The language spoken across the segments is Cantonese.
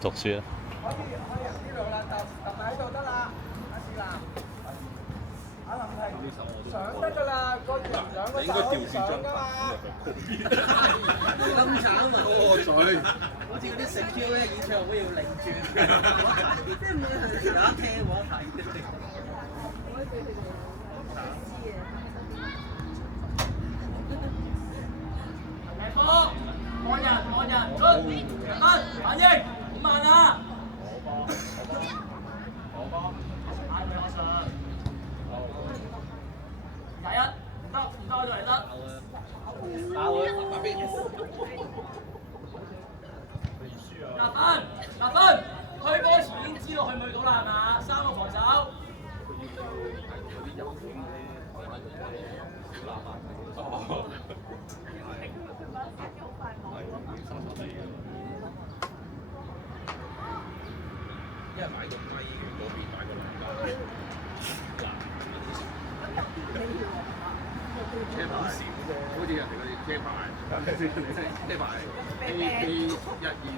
讀書啊！可以入呢度啦，揼埋喺度得啦，阿士南。阿林係上得㗎啦，個兩個手可以上㗎嘛。咁慘啊！多水，好似嗰啲食 Q 咧演唱會要擰轉，即係每係有得聽冇得睇。按人出分反應5萬啊！嗌佢我上21唔得就嚟得。打佢拿分，推波前已經知道去唔去到啦係嘛？3個防守。一係買個咪嗰邊買個籃架。車牌好似人哋嗰啲車牌，車牌 A 1、2、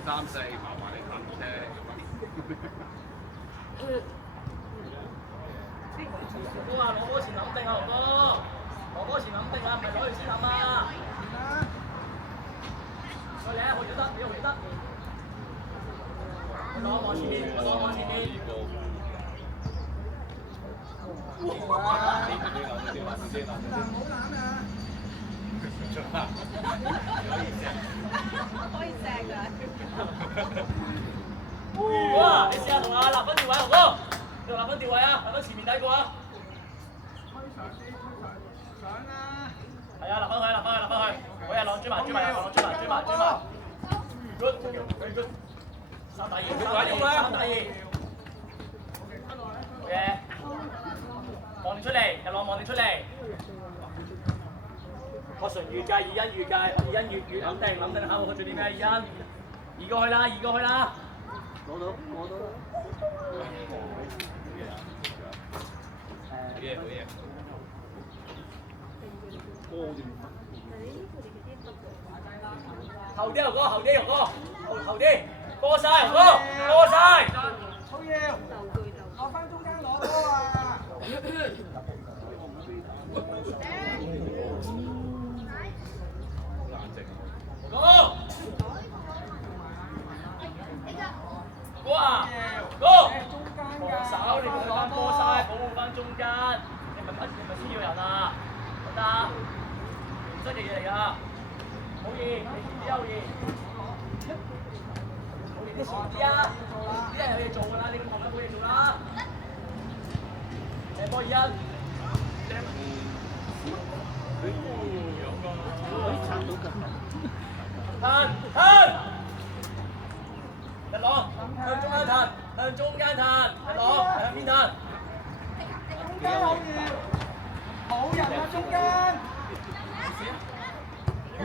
3、4，麻煩你行車都話攞波前諗定啊，龍哥，攞波前諗定啊，唔係攞去先諗啊！再嚟啊，好要得，好要得。攞往前面，攞往前面。哇！你試下同阿立芬調位，龍哥，你同立芬調位啊，立芬前面第一個啊。上啊！係啊，立芬去，好嘢，浪追埋。Good， 3打2，3打2。好嘢，望你出嚟，入浪望你出嚟。我純預計，二欣預計，越肯定下我做啲咩？二欣，移過去啦。攞到。好嘢。後啲，後啲，過晒，過晒。好嘢！落翻中間攞波啊！過啊！防守你攞翻波晒，保護翻中間。你咪需要人啊？得啊？唔識嘅嘢嚟㗎。好易，你知好易。你遲啲啊！啲人有嘢做㗎啦，你咁學緊冇嘢做啦。波二欣。彈！日朗向中間彈，日朗向邊彈？中間好嘢！冇人啊，中間！你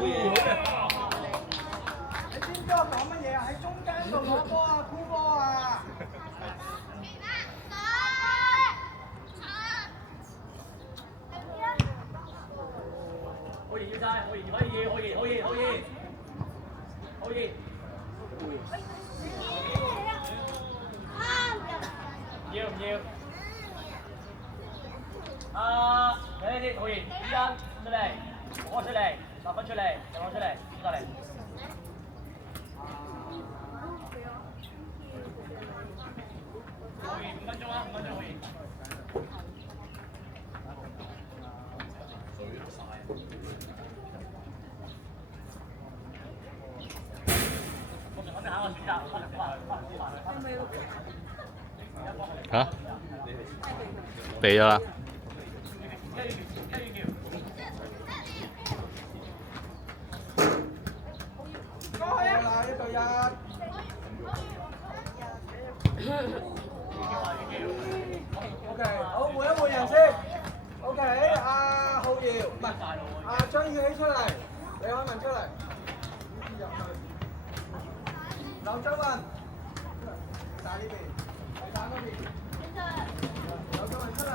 知唔知我講乜嘢啊？喺中間度攞波啊，箍波啊！好易要晒，好易。要唔要？睇啲好易，依家出嚟，我出嚟，立芬出嚟，日朗出嚟，邊個嚟？好易5分鐘啊，5分鐘好易。嚇？俾咗啦。過去啊！1對1。OK， 好，換一換人先。OK， 阿浩耀，唔係，阿張宇希出嚟，李海文出嚟。劉周文，打呢邊，你打嗰邊。劉周文出嚟。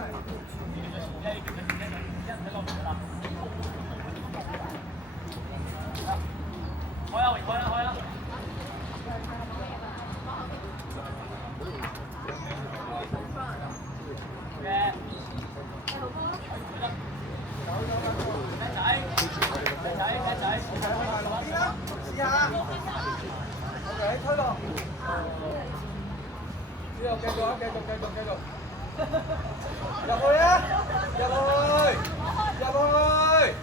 入去啊！入去！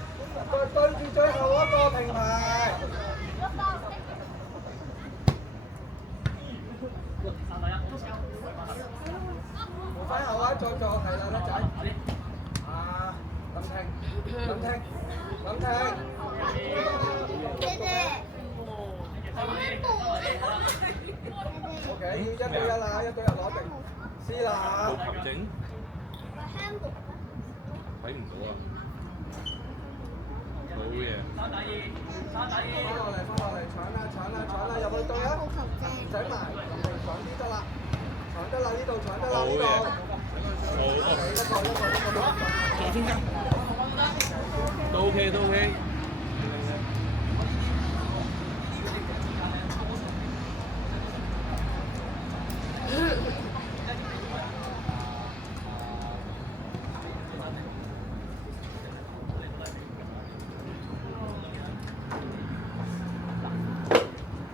對住最後嗰個平排。無翻後啊！再做係啦，叻仔。啊，林婷。OK， 1對1啦，1對1攞定。C啦。冇球證？睇唔到啊！好嘢。翻落嚟，搶啦！入去對啊！唔使埋，搶啲得啦，搶得啦呢度。好嘢。都 OK。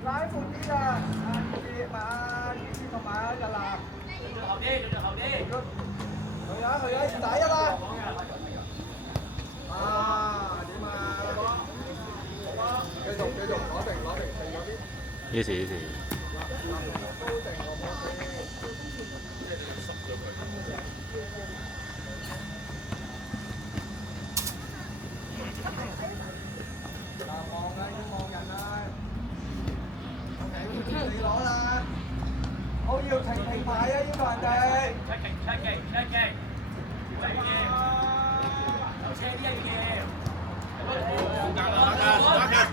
拉闊啲啊！意思同埋日南。後啲。去啊！2打1啦！啊，點啊？繼續，攞定，避咗啲。Easy。高定我冇望人啊！你攞啦！我要停牌啊！要求人哋。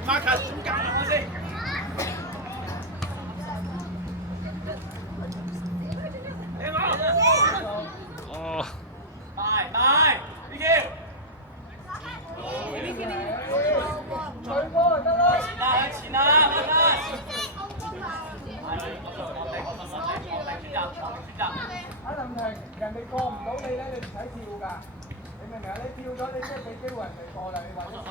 Marcus，中間啦，先。哦。快，BQ。取波就得啦。前啦阿林婷，人哋過唔到你咧，你唔使跳㗎。你明唔明啊？你跳咗，你即係俾機會人哋過啦。你話呢個。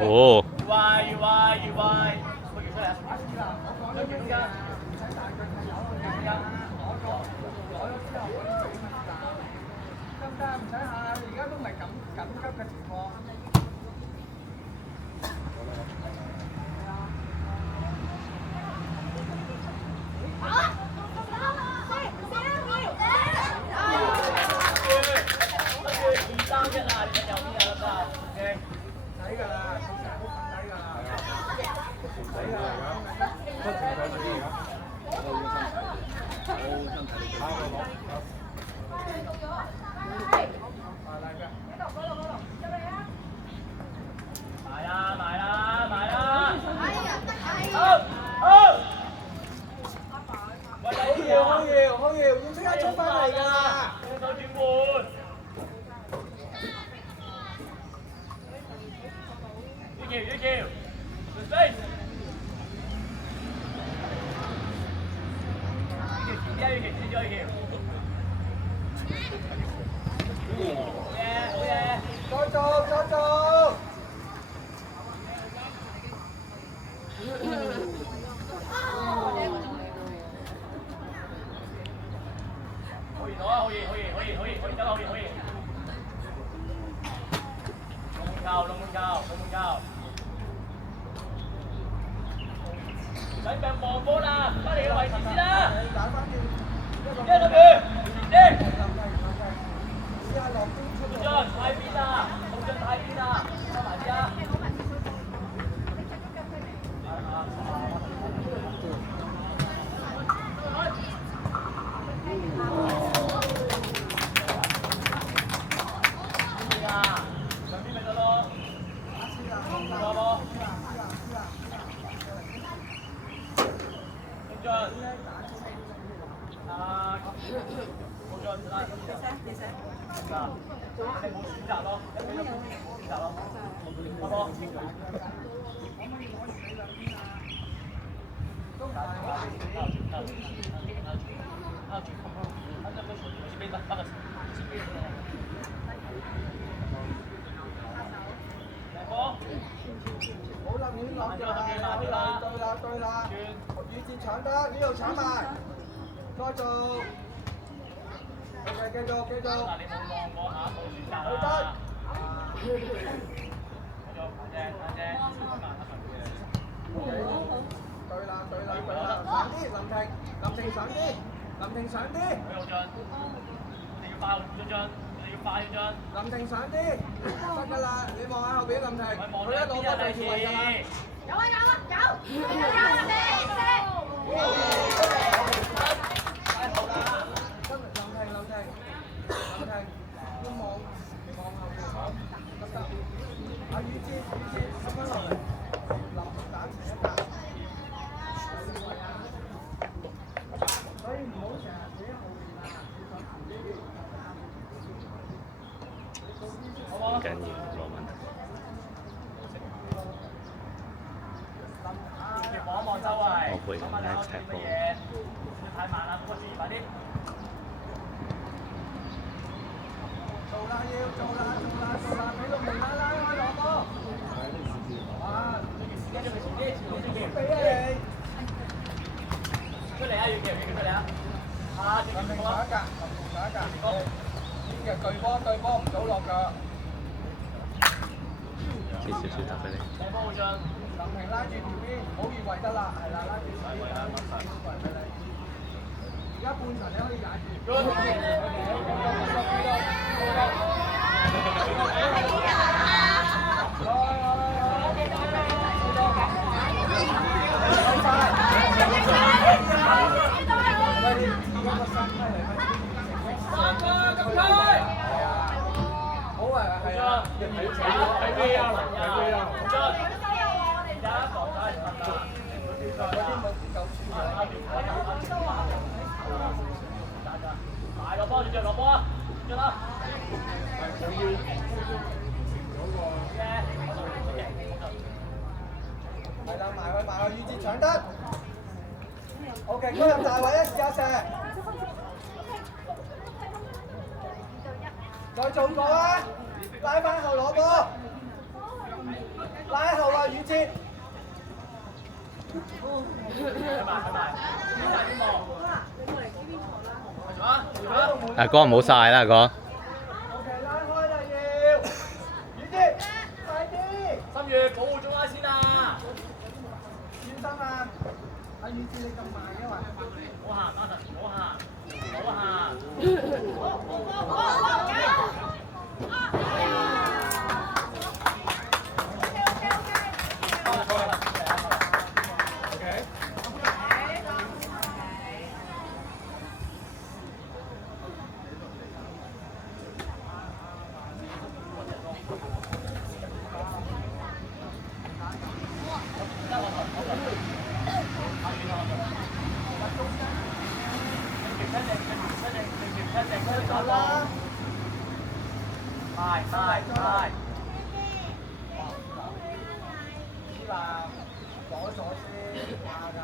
哦。越歪。唔使下，而家都唔係緊急嘅情況。好要即刻出翻嚟㗎啦！手轉換。BQ。Space。好嘢。再做。龍門球。使命望波啦，翻嚟嘅位置先啦。打翻轉。一個邊，先。龍俊太邊啦，收埋啲啊。上邊咪得咯。冇錯，好啦，亂落嘅，對啦，羽箭搶得，呢度搶埋，再做。OK，繼續。你冇望過下一步選擇去啦。得。繼續，眼對啦，上啲，林婷上啲，許浩俊，你要快，俊，你要快，俊。林婷上啲，得㗎啦，你望下後邊林婷，佢一攞波就跳位㗎啦。有！林婷，都望後邊，得。阿雨芝咁樣落嚟，林打前一格。所以唔好成日企喺後邊啊！唔緊要，攞問題。望一望周圍，我陪緊諗下你開始啲乜嘢？太慢啦，嗰個轉快啲。做啦，俾到明啦，拉開攞波。啊！前啲，俾啊你！出嚟啊！越出嚟啊！啊，林婷上一格，呢個對波唔到落腳。切少少得俾你。靚波好進。林婷拉住條邊，唔好越位得啦，係啦，拉住條邊，圍俾你。而家半場你可以踩住。好啊，係啊，睇機啊！大個波，落波啊！進啦！係啦，埋去，羽箭搶得。OK， 攻入大位一試下射。再做過啊！拉翻後攞波，拉後啊羽箭。阿哥唔好晒啦，阿哥。OK， 拉開啦要，羽箭，快啲！心月保護中間先啊！專心啊！阿羽箭你咁慢嘅話，唔好行，唔好行。快！嗱，攞咗先，話㗎。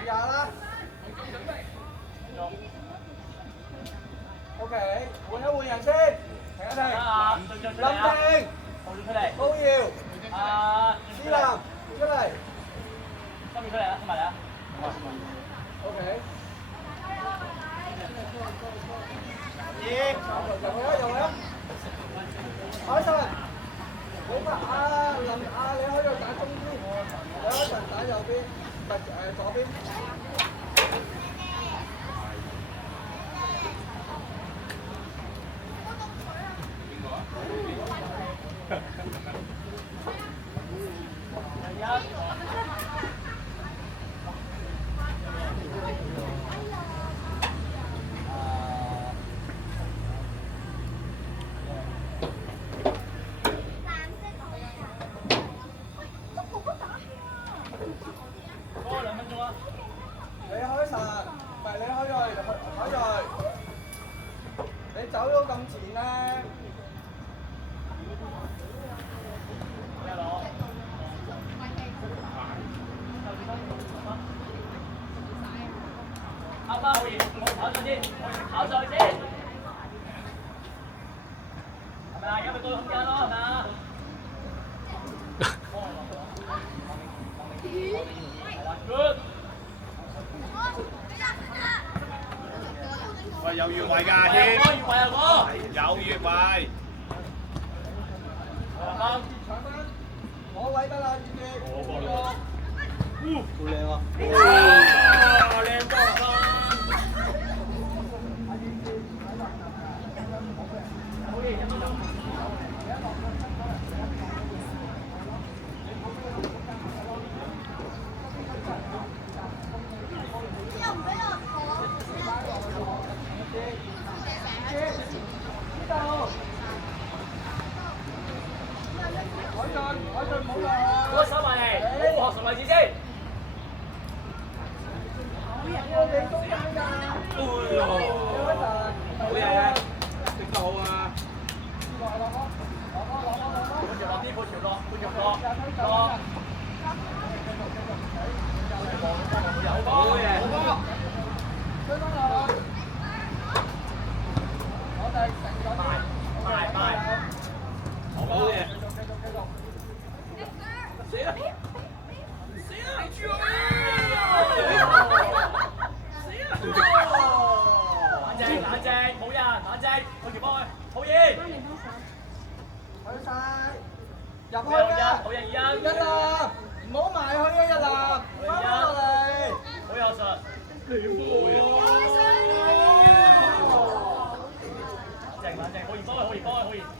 試下啦。OK， 換一換人先，停一停。林靜，高耀，思南出嚟。今日出嚟啊，出埋嚟啊。OK。用啦。海神，你可以打中邊，海神打右邊，唔係左邊。你開神，唔係你開鋭，開鋭。你走咗咁前咧。啱啱好熱，跑上先，跑上先。係咪啊？而家咪多空間咯，係咪啊？Good。喂，有越位㗎添，越位啊哥！有越位。搶翻，攞位得啦，宇傑。好靚啊！哇，靚波啊！我收埋嚟，保護學術位置先。好嘢，食得好啊！半條落啲，半條落，半條落。好嘢，追翻落去。我哋成咗賣。好嘢。死啦！冷靜，冇人，冷靜，去條波去，好嘢！去晒，入去啦！好嘢，一一粒，唔好埋去啊！一粒，翻返落嚟。好有術。冷靜，好熱幫佢，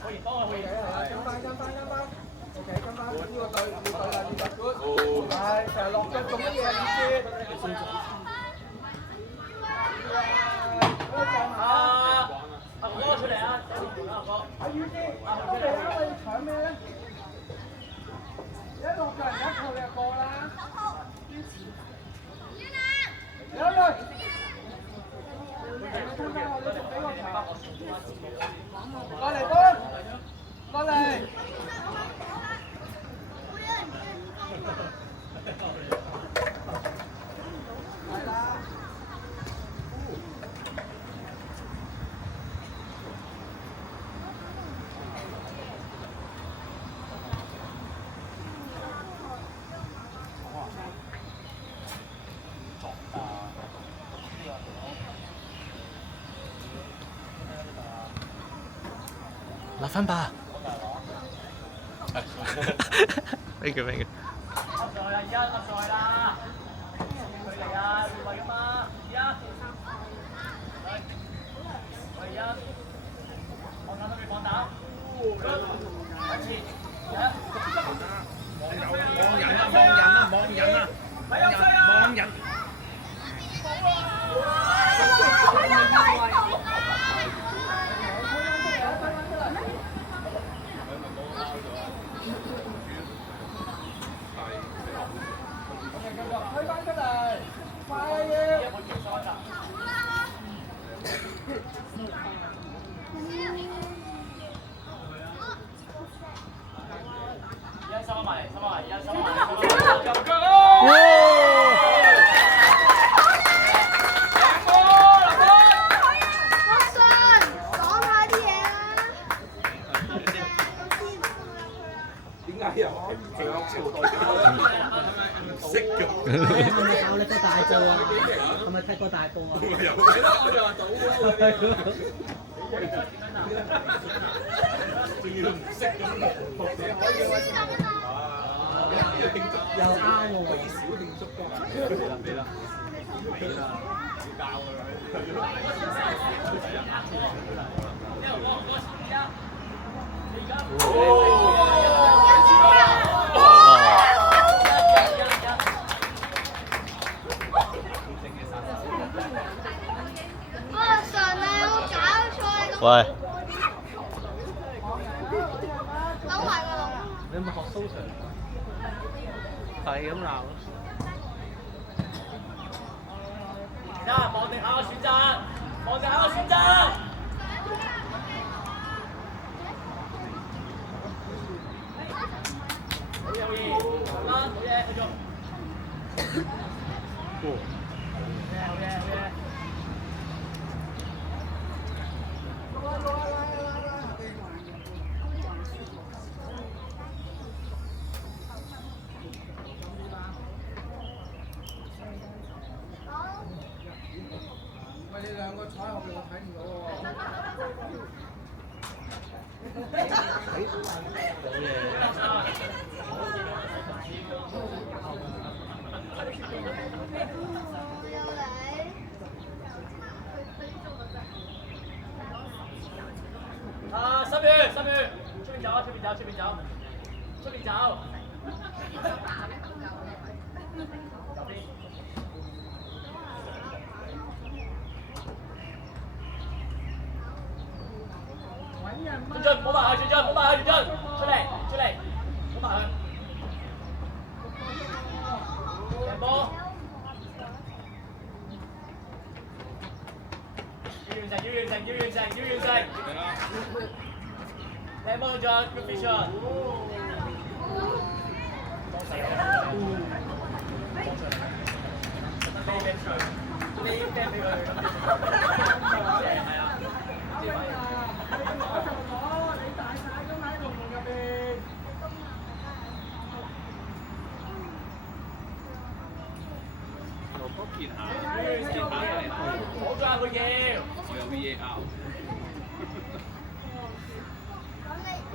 好熱。跟翻。OK， 跟翻，呢個隊啦，呢個 good。係，成日落腳做乜嘢啊？阿哥出嚟啊！阿哥。阿宇傑，都未啱你搶咩咧？一落腳人家扣你就過啦。有嚟。過嚟幫，過嚟。係啦。拿分吧。Thank you。壓上去啦，壓上去啦。佢嚟啊，越位㗎嘛，放膽都俾放膽。一次，望人。推翻出嚟，快啲！收埋，收埋。係咪考你個大埔啊？係咪踢過大埔啊？係咯，我就話賭喎。仲要唔識咁望，又啱喎。小慶祝㗎嘛？俾啦，要教佢啦。喂，你有冇學蘇 Sir？係咁鬧咯。而家望定下個選擇，望定下個選擇。好嘢，好嘢，繼續。好嘢。喂，你兩個坐喺後邊，我睇唔到喎。啊，10秒，出邊走，進進，唔好埋去，進進，唔好埋去，進進，出嚟，唔好埋去。贏波。要完成。靚波進進 ，good vision。飛俾佢。係啊。見下，好在佢要。我有 VAR。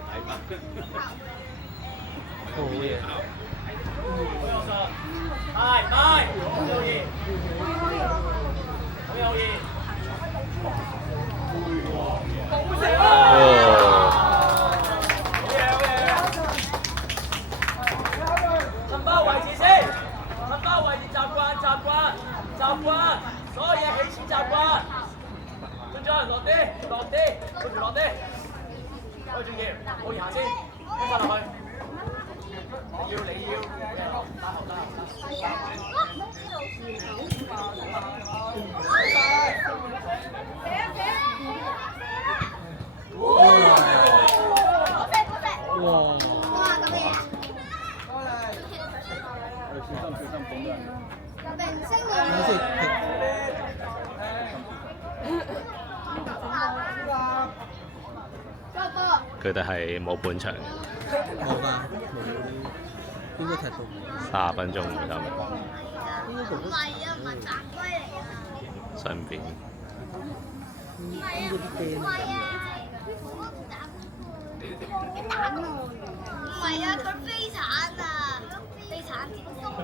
睇吧。好嘢。係，好嘢。趁包位置先，趁包位置習慣，所有嘢起先習慣。進進落啲，跟住落啲。開轉要，好行先，跟翻落去。你要，打後。哇！小心咁多人。佢哋係冇半場嘅，冇㗎，應該踢到30分鐘差唔多。上邊。佢飛鏟啊！飛鏟點鬆啊！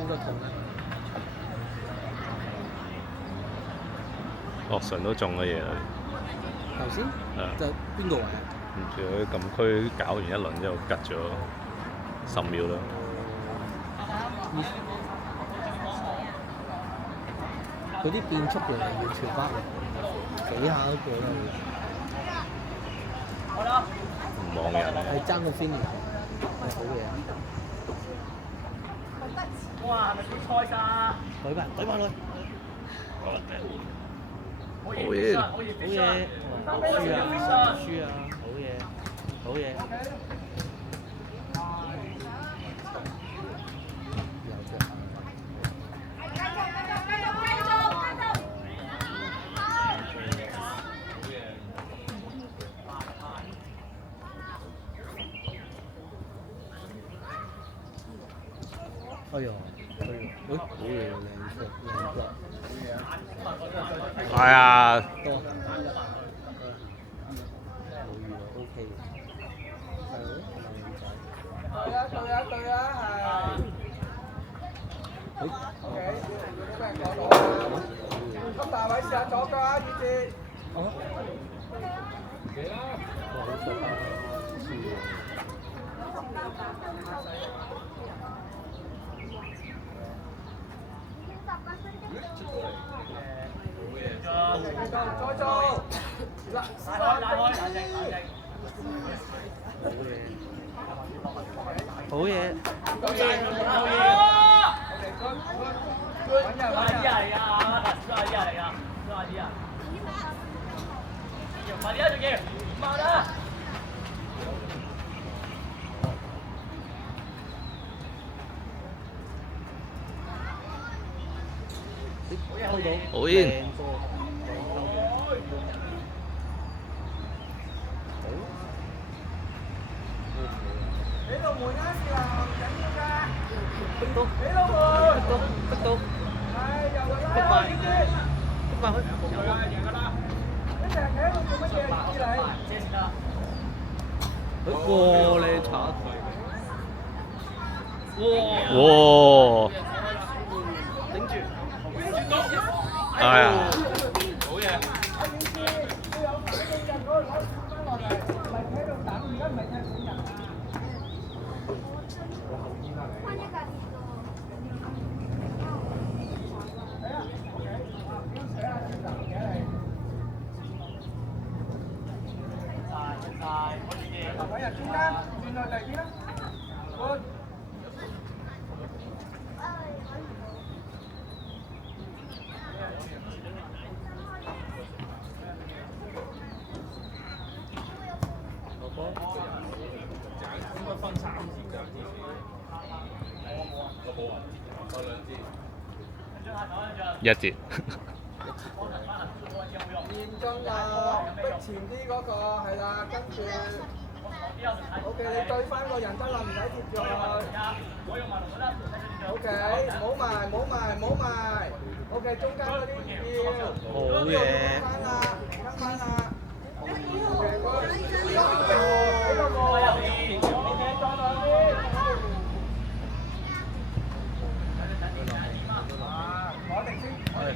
應該痛啦。樂順都中咗嘢啦。頭先係啊。就邊個位啊？唔知佢禁區搞完一輪之後，吉咗10秒啦。佢啲變速嚟完全翻嚟，幾下都過啦。唔望人啊！係爭個 finish，係好嘢。哇！係咪比賽㗎？懟翻佢。好嘢！好嘢！輸啊！好嘢！哎呀，喂，好嘢，靚出靚骨，係啊，多，冇嘢，OK 嘅，係咯，對啊對啊對啊係。誒， OK，要俾人講到啊！咁大位試下左腳啊，宇哲。哦，哇，好實啊，再做。嗱，試下冷靜。好嘢，好嘢。揾人揾人。嚟啊！都係啲嚟㗎，都係啲啊！快啲啊！仲要慢啊！收到，好煙靚波，俾道門啊，試下唔緊要㗎。逼到，俾道門。逼到，係又嚟啦，宇哲。逼埋去，你成日企喺度做乜嘢？宇哲你。先啦。哇，你炒，哇！頂住，係啊，阿宇哲，你有份嘅人攞翻落嚟，唔係企喺度等，而家唔係踢死人啊！揾人中間，轉去第二邊啦。Good。一節。嚴重啊！逼前啲嗰個係啦，跟住 OK，你對翻個人得啦，唔使貼住佢。OK，冇埋。OK，中間嗰啲要。好嘢。跟翻啦。OK，good。